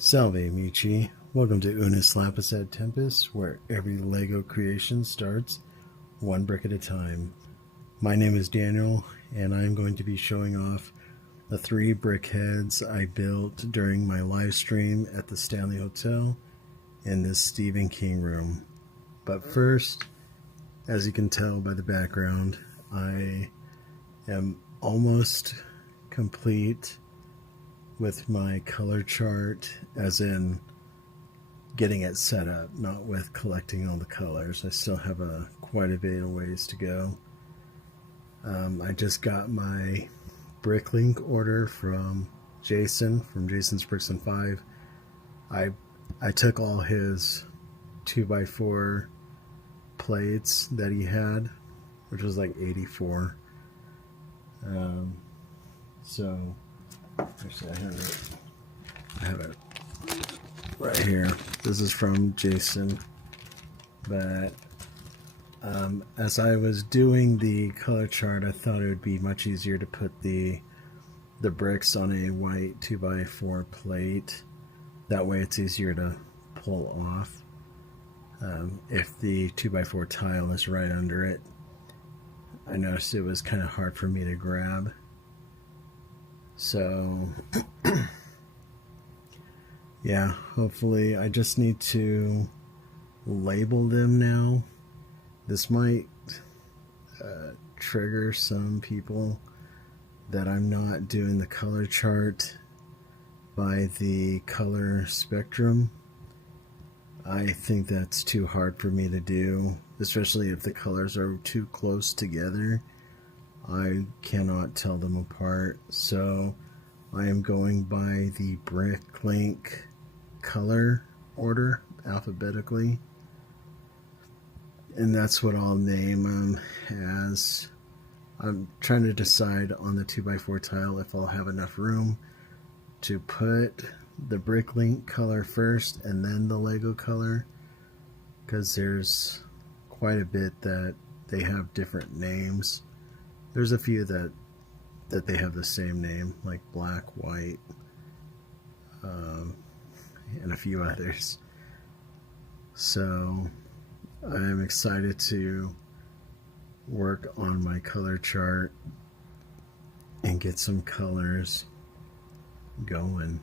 Salve amici, welcome to Unus Lapis ad Tempest, where every LEGO creation starts one brick at a time. My name is Daniel, and I'm going to be showing off the 3 BrickHeadz I built during my live stream at the Stanley Hotel in this Stephen King room. But first, as you can tell by the background, I am almost complete with my color chart, as in getting it set up, not with collecting all the colors. I still have quite a bit of ways to go. I just got my BrickLink order from Jason, from Jason's Bricks and 5. I took all his 2x4 plates that he had, which was like 84. So actually, I have it right here. This is from Jason. But as I was doing the color chart, I thought it would be much easier to put the bricks on a white 2x4 plate. That way it's easier to pull off if the 2x4 tile is right under it. I noticed it was kind of hard for me to grab. So yeah, hopefully I just need to label them now. This might trigger some people that I'm not doing the color chart by the color spectrum. I think that's too hard for me to do, especially if the colors are too close together. I cannot tell them apart, so I am going by the BrickLink color order alphabetically, and that's what I'll name them as. I'm trying to decide on the 2x4 tile if I'll have enough room to put the BrickLink color first and then the Lego color, because there's quite a bit that they have different names. There's a few that they have the same name, like black, white, and a few others. So I'm excited to work on my color chart and get some colors going.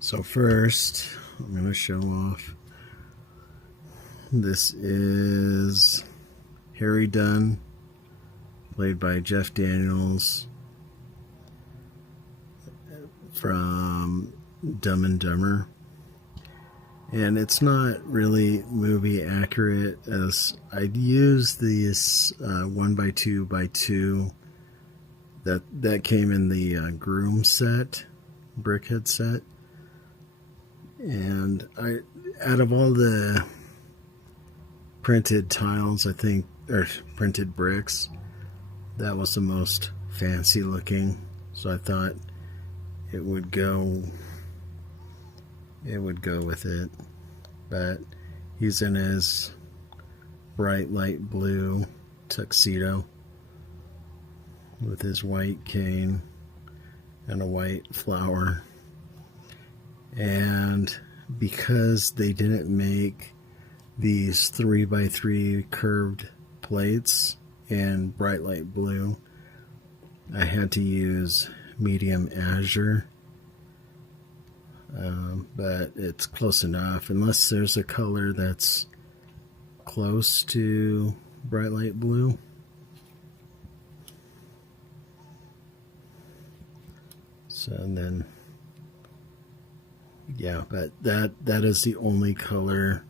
So first, I'm going to show off. This is Harry Dunn, played by Jeff Daniels from Dumb and Dumber. And it's not really movie accurate, as I'd use these 1x2x2 that came in the Groom set, BrickHeadz set. And out of all the printed tiles, I think, or printed bricks, that was the most fancy looking, so I thought it would go with it. But he's in his bright light blue tuxedo with his white cane and a white flower. And because they didn't make these 3x3 curved plates in bright light blue, I had to use medium azure, but it's close enough, unless there's a color that's close to bright light blue. So, and then yeah, but that is the only color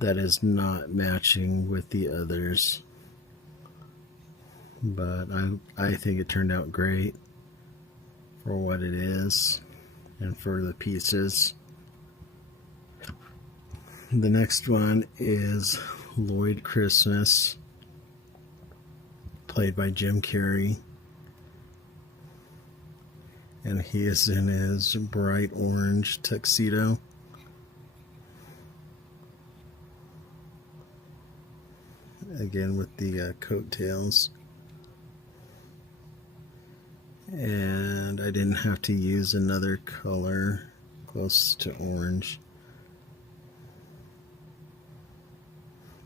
that is not matching with the others. But I think it turned out great for what it is and for the pieces. The next one is Lloyd Christmas, played by Jim Carrey, and he is in his bright orange tuxedo. Again with the coattails. And I didn't have to use another color close to orange.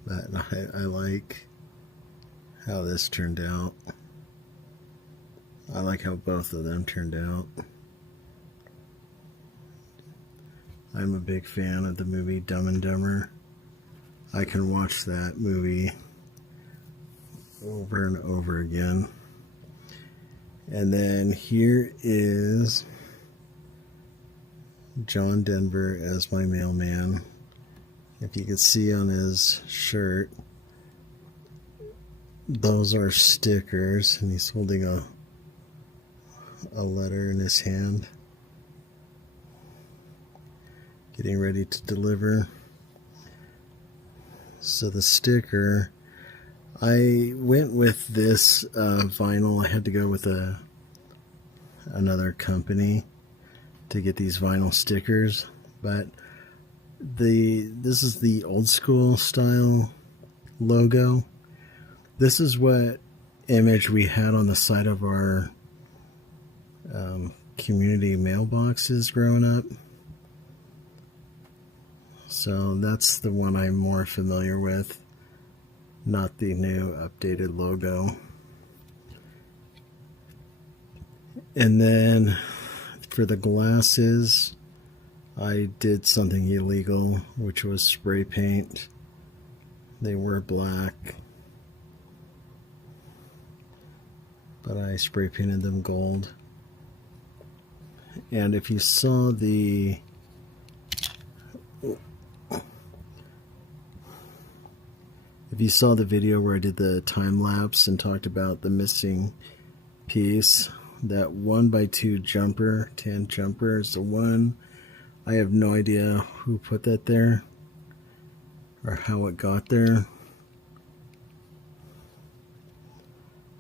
But I like how this turned out. I like how both of them turned out. I'm a big fan of the movie Dumb and Dumber. I can watch that movie over and over again. And then here is John Denver as my mailman. If you can see on his shirt, those are stickers, and he's holding a letter in his hand, getting ready to deliver. So the sticker, I went with this vinyl. I had to go with another company to get these vinyl stickers, but this is the old school style logo. This is what image we had on the side of our community mailboxes growing up. So that's the one I'm more familiar with, not the new updated logo. And then for the glasses, I did something illegal, which was spray paint. They were black, but I spray painted them gold. And if you saw the video where I did the time lapse and talked about the missing piece, that 1x2 jumper, tan jumper is the one. I have no idea who put that there or how it got there.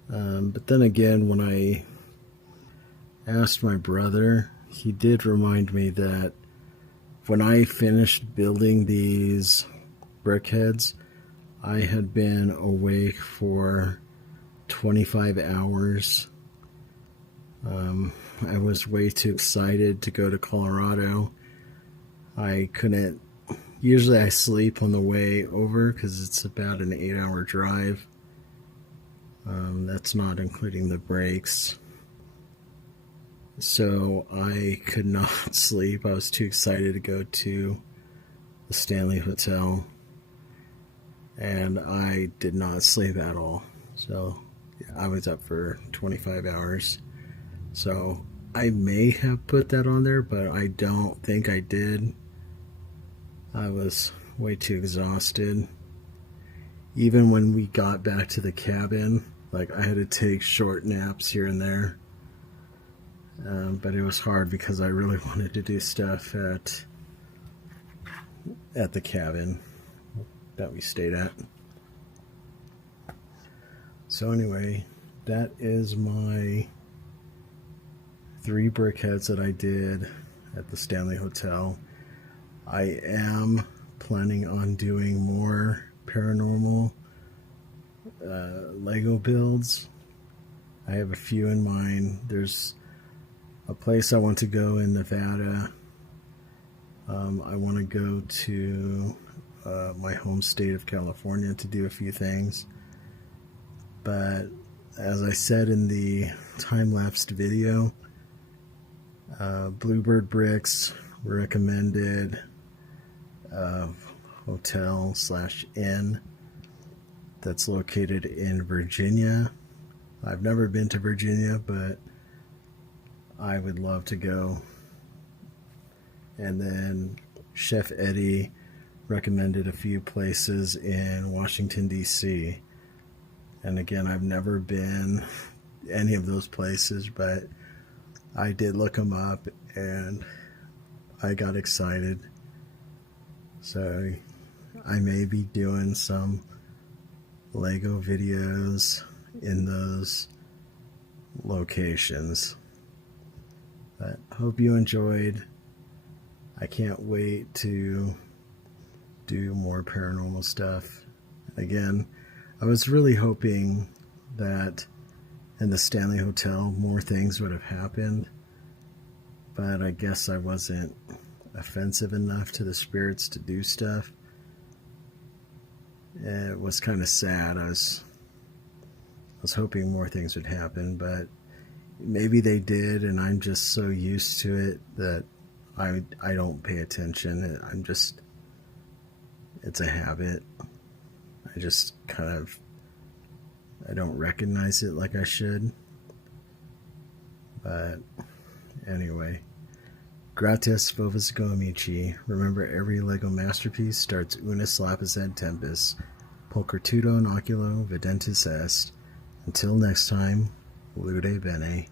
But then again, when I asked my brother, he did remind me that when I finished building these BrickHeadz, I had been awake for 25 hours. I was way too excited to go to Colorado. I couldn't, usually I sleep on the way over because it's about an 8-hour drive. That's not including the breaks. So I could not sleep. I was too excited to go to the Stanley Hotel, and I did not sleep at all. So I was up for 25 hours. So I may have put that on there, but I don't think I did. I was way too exhausted. Even when we got back to the cabin, like, I had to take short naps here and there. But it was hard because I really wanted to do stuff at the cabin that we stayed at. So anyway, that is my 3 BrickHeadz that I did at the Stanley Hotel. I am planning on doing more paranormal Lego builds. I have a few in mind. There's a place I want to go in Nevada. I want to go to my home state of California to do a few things. But as I said in the time-lapsed video, Bluebird Bricks recommended a hotel/inn that's located in Virginia. I've never been to Virginia, but I would love to go. And then Chef Eddie recommended a few places in Washington, D.C. And again, I've never been any of those places, but I did look them up and I got excited. So I may be doing some Lego videos in those locations. But hope you enjoyed. I can't wait to do more paranormal stuff. Again, I was really hoping that in the Stanley Hotel, more things would have happened. But I guess I wasn't offensive enough to the spirits to do stuff. It was kind of sad. I was hoping more things would happen, but maybe they did, and I'm just so used to it that I don't pay attention. It's a habit. I just I don't recognize it like I should. But anyway, gratis vobisco amici. Remember, every LEGO masterpiece starts unus lapis ad tempus, pulchritudo in oculo videntis est. Until next time, Lude Bene.